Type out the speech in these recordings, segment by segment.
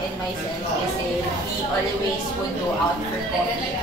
and myself kasi we always would go out for coffee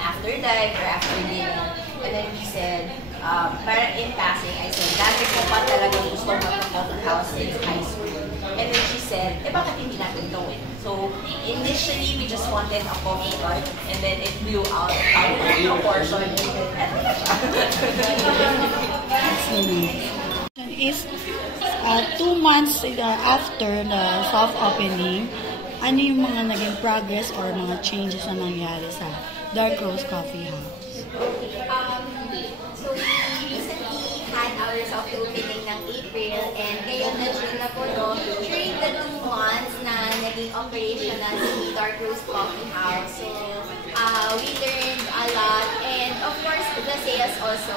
after dive or after dinner. And then we said, parang in passing, I said, dati ko pa talaga gusto mag-coffee house since high school. And then she said, bakit hindi natin gawin? So, initially, we just wanted a coffee cart, and then it blew out a portion. Is 2 months after the soft opening, ano yung mga naging progress or mga changes na nangyari sa Dark Rose Coffee House? Okay, so we recently had our soft opening ng April, and ngayon na June na po, no? During the 2 months na naging operational si Dark Rose Coffee House, so we learned a lot, and of course the sales also,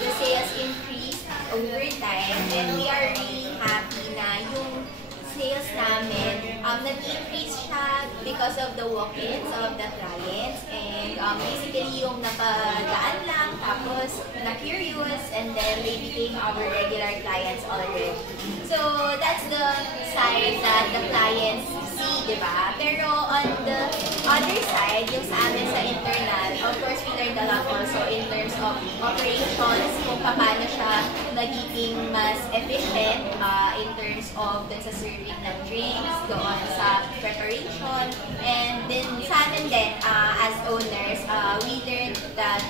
the sales increased over time, and we are really happy na yung sales namin, nag-increase siya because of the walk-ins of the clients, and basically yung napadaan lang, tapos na-curious, and then they became our regular clients already. So that's the side that the clients see, di ba? Pero on the other side, yung sa amin sa internal, of course we learned a lot also in terms of operations, kung paano siya nagiging mas efficient in terms of dun sa serving ng drinks, doon sa preparation, and then sa amin din, as owners, we learned that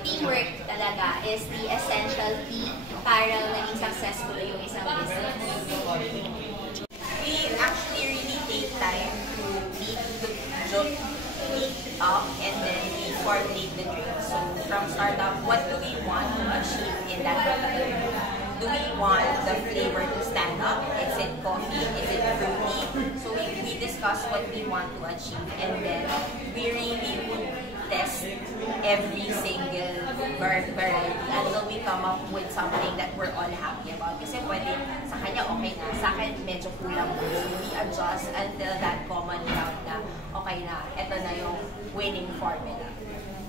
teamwork talaga is the essential key para naging successful yung isang business. We actually really take time to meet up and then we formulate the drink. So from startup, what do we want to achieve in that particular drink? Do we want the flavor to stand up? Is it coffee? Is it fruity? So we discuss what we want to achieve, and then we really would test every single variety until we come up with something that we're all happy about. Kasi pwede, sa kanya okay na, sa akin medyo kulang na. So we adjust until that common ground na okay na, ito na yung winning formula.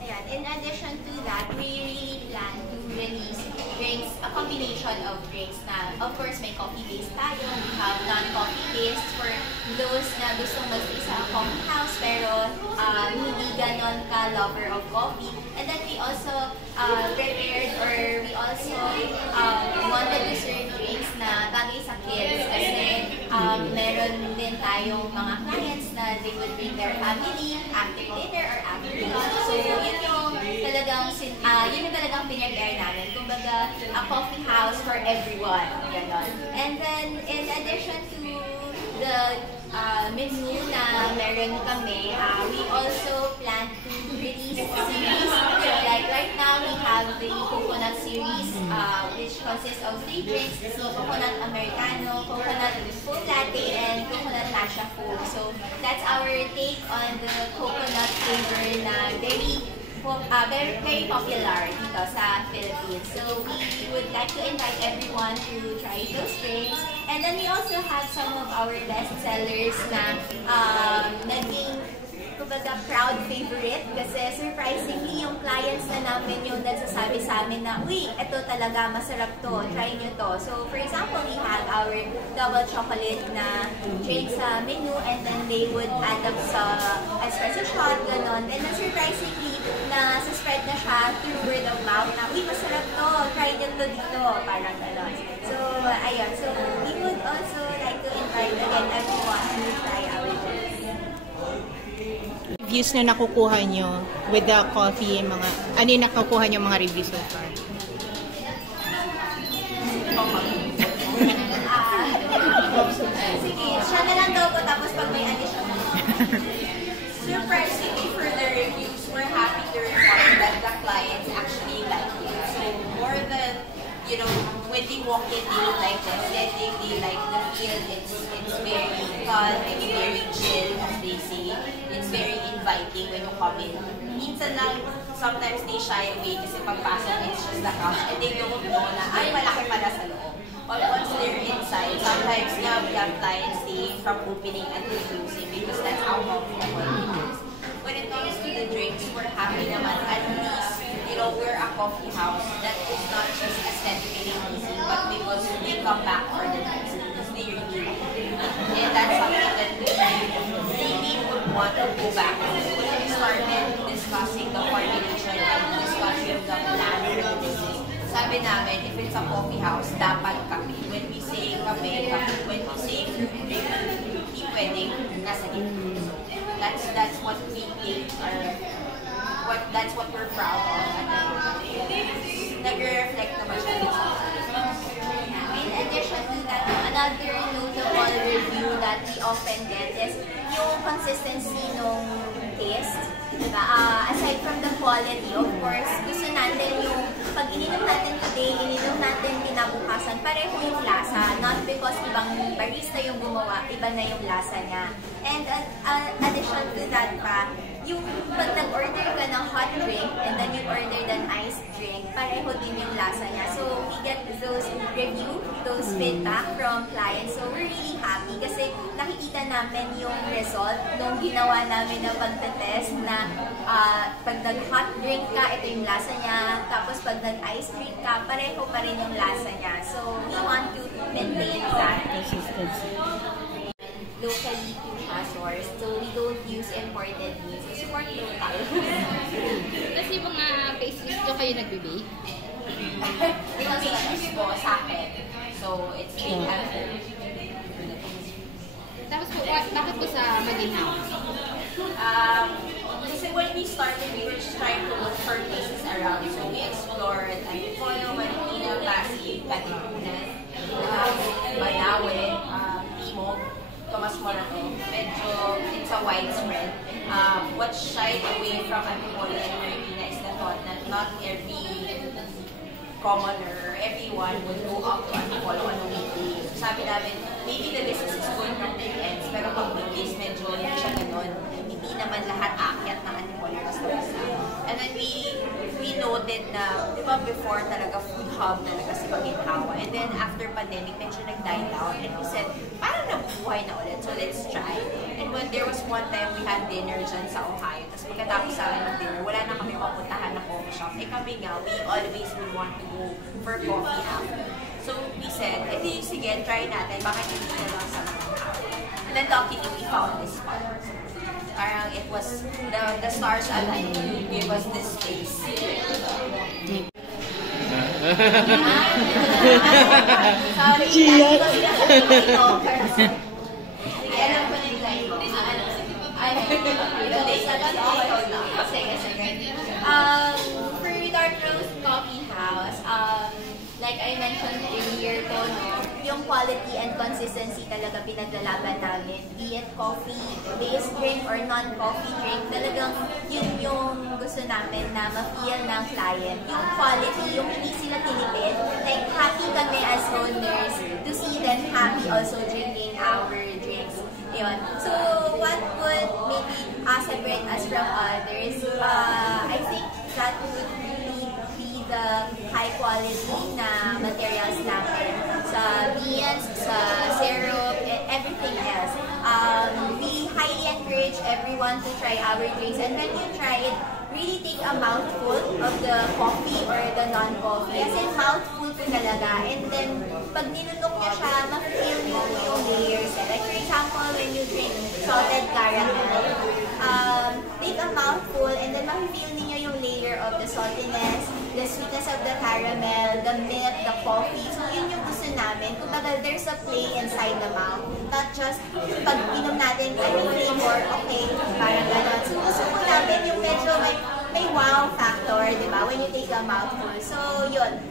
Ayan. In addition to that, we really plan to release drinks, a combination of drinks na, of course, may coffee-based tayo. We have non-coffee-based for those na gustong mag-stay sa coffee house pero hindi ganon ka lover of coffee. And then we also prepared, or we also wanted to serve drinks na bagay sa kids kasi meron din tayong mga clients na they would bring their family after dinner or after lunch. So yun yung talagang pinag-air namin. Kumbaga, a coffee house for everyone. Ganon. And then, in addition to the menu na meron kami, we also plan to release series. So like right now, we have the coconut series, which consists of 3 drinks, the coconut americano, coconut full latte, and coconut matcha foam. So that's our take on the coconut flavor na very popular dito sa Philippines. So we would like to invite everyone to try those drinks. And then we also have some of our best sellers na naging kumbaga proud favorite kasi surprisingly yung clients na namin yung nagsasabi sa amin na, uy, ito talaga masarap to, try nyo to. So for example, we have our double chocolate na drink sa menu, and then they would add up sa espresso shot, ganon. And then surprisingly, na spread na siya through word of mouth na, uy, masarap to, try nyo to dito, parang ganon. So ayun, so we would also like to invite again everyone to try our drinks. Reviews na nakukuha nyo with the coffee, ano yung nakukuha nyo mga reviews so far? Sige, siya na lang daw po tapos pag may addition. Surprisingly for the reviews, we're happy to report that the clients actually like it. So more than, when they walk in, they look like this, they like the feel, it's very calm, it's very chill, as they say. It's very inviting when you come in. Minsan lang, sometimes they shy away kasi pagpasok, it's just the couch, and they don't know na, ay, malaki pala sa loob. Or once they're inside, sometimes nga we have clients staying from opening until closing because that's how comfortable it is. When it comes to the drinks, we're happy naman. At least, we're a coffee house that is not just aesthetically pleasing, but because they come back for the drinks because they really like it. And that's something that we really would want to go back to. When we started discussing the formulation and discussing the plan for the business, sabi namin, if it's a coffee house, dapat kape. When we say kape, kape. When we say hindi pwedeng nasa gitna. That's what we think that's what we're proud of. Nag-reflect naman siya sa In addition to that, another notable review that we often get is yung consistency ng taste. Diba? Aside from the quality, of course, gusto natin yung pag ininom natin today, ininom natin kinabukasan, pareho yung lasa. Not because ibang barista yung gumawa, iba na yung lasa niya. And addition to that pa, yung pag nag-order ka ng hot drink and then you order an iced drink, pareho din yung lasa niya. So, we get those review, those feedback from clients. So, we're really happy kasi nakikita namin yung result nung ginawa namin ng pagtetest na pag nag-hot drink ka, ito yung lasa niya. Tapos, pag nag-iced drink ka, pareho pa rin yung lasa niya. So, we want to maintain that Consistency. locally sourced. So, we don't use imported meats. So, support local. Kasi mga pastries nyo kayo nagbe-bake? Because pastries po sa akin. So, it's big helpful. Tapos po, bakit po sa Maginaw? Kasi when we started, we were just trying to look for places around. So, we explored Antipolo, Marikina, Pasig, Katipunan, Banawe, Timog, Tomas Morato. Medyo, it's a widespread. What shied away from Antipolo and Marikina is the thought that not every commoner, everyone would go up to Antipolo on a weekday. So, sabi namin, maybe the business is good from weekends, pero pag weekdays medyo hindi siya ganun. Hindi naman lahat akyat ng Antipolo basta-basta. And then we noted na, di ba before talaga food hub talaga si Maginhawa. And then after pandemic, medyo nag-die down. And we said, parang nabubuhay na ulit. So let's try. And when there was one time we had dinner dyan sa Ohio, tapos pagkatapos sa amin ng dinner, wala na kami mapuntahan na coffee shop. Eh kami nga, we always would want to go for coffee after. So we said, edi sige, try natin. Bakit hindi na lang sa Maginhawa? And then luckily, we found this spot. Parang it was the stars aligned to give us this space. Sorry. Chia. Alam ko na yung line mo. For Dark Roast Coffee House, like I mentioned earlier po, yung quality and consistency talaga pinaglalaban namin. Be it coffee-based drink or non-coffee drink, talagang yun yung gusto namin na ma-feel ng client. Yung quality, yung hindi sila tinipid. Like, happy kami as owners to see them happy also drinking our drinks. Yun. So, what would maybe separate us from others? I think that would really be the high quality na materials natin. Sa beans, sa syrup, and everything else. We highly encourage everyone to try our drinks. And when you try it, really take a mouthful of the coffee or the non-coffee. Kasi mouthful po talaga. And then, pag ninunok niya siya, ma-feel niyo yung layers. Like for example, when you drink salted caramel, take a mouthful and then ma-feel niyo yung layer of the saltiness, the sweetness of the caramel, the milk, the coffee. So, yun yung gusto namin. Kumbaga, there's a play inside the mouth. Not just, pag inom natin, ano flavor, okay, parang gano'n. So, gusto po namin yung medyo may wow factor, di ba, when you take a mouthful. So, yun.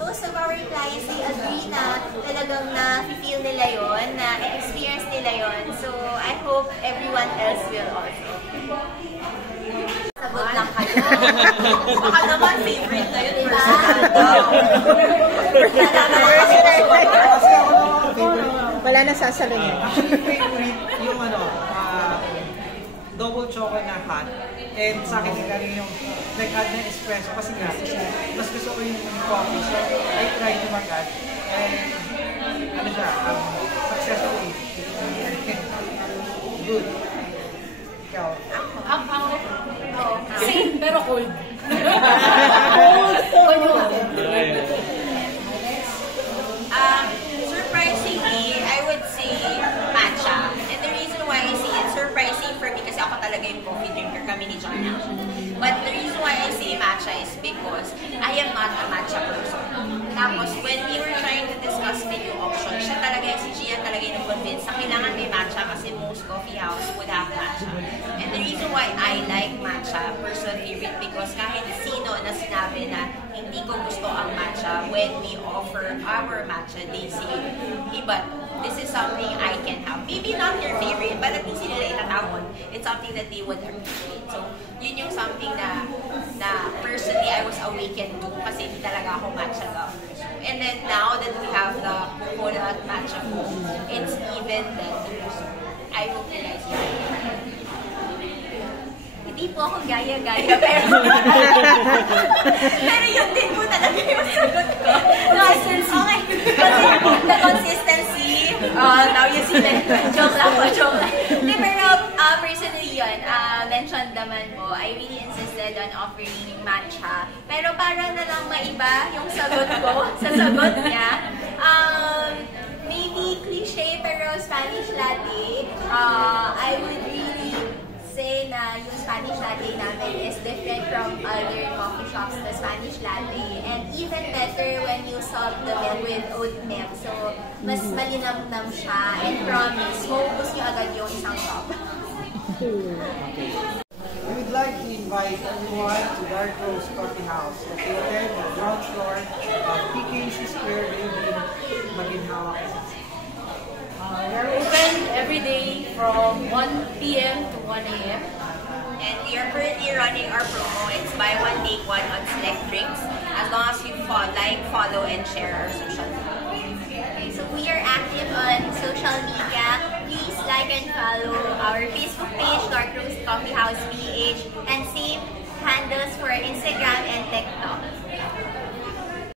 Most of our clients, they agree na talagang na-feel nila yun, na-experience nila yun. So, I hope everyone else will also. Sagot lang kayo. Baka naman favorite na yun. Diba? Wala na sasalo niya. Favorite yung double choco na hot. And sa akin yung nag-add na espresso kasi nga, mas gusto ko yung coffee. So, I tried to mag-add. And ano siya, successfully. Good. Ikaw. Same, pero cold. Surprisingly, I would say But the reason why I say matcha is because I am not a matcha person. Tapos, when we were trying to discuss menu options, siya talaga, si Gian talaga yung convinced na kailangan may matcha kasi most coffee house would have matcha. And the reason why I like matcha, personal favorite, because kahit sino na sinabi na hindi ko gusto ang matcha, when we offer our matcha, they say, hey, but this is something I can have. Maybe not their favorite, but at least nila itatawon. It's something that they would appreciate. So, yun yung something na personally I was awakened to kasi hindi talaga ako matcha lover. And then now that we have the coconut matcha foam, it's even better. So, I hope you guys like it. Hindi po ako gaya-gaya, pero pero yun din po talaga yung sagot ko. Okay. Kasi the consistency, now you see that. Joke lang. Hindi, pero personally yun, mentioned naman po, I really insisted on offering matcha. Pero para na lang maiba yung sagot ko sa sagot niya, maybe cliche, pero Spanish latte, I would really say na yung Spanish latte namin is different from other coffee shops na Spanish latte. And even better when you salt the milk with oat milk. So, mas malinamnam siya. And promise, maubos nyo agad yung isang cup. We would like to invite everyone to Dark Rose Coffee House, located on the ground floor of PKC Square Building, Maginhawa. We are open every day from 1 p.m. to 1 a.m. And we are currently running our promo. It's buy one, take one on select drinks. As long as you like, follow, and share our social media. So we are active on social media. Please like and follow our Facebook page, Dark Rose Coffee House PH, and same handles for Instagram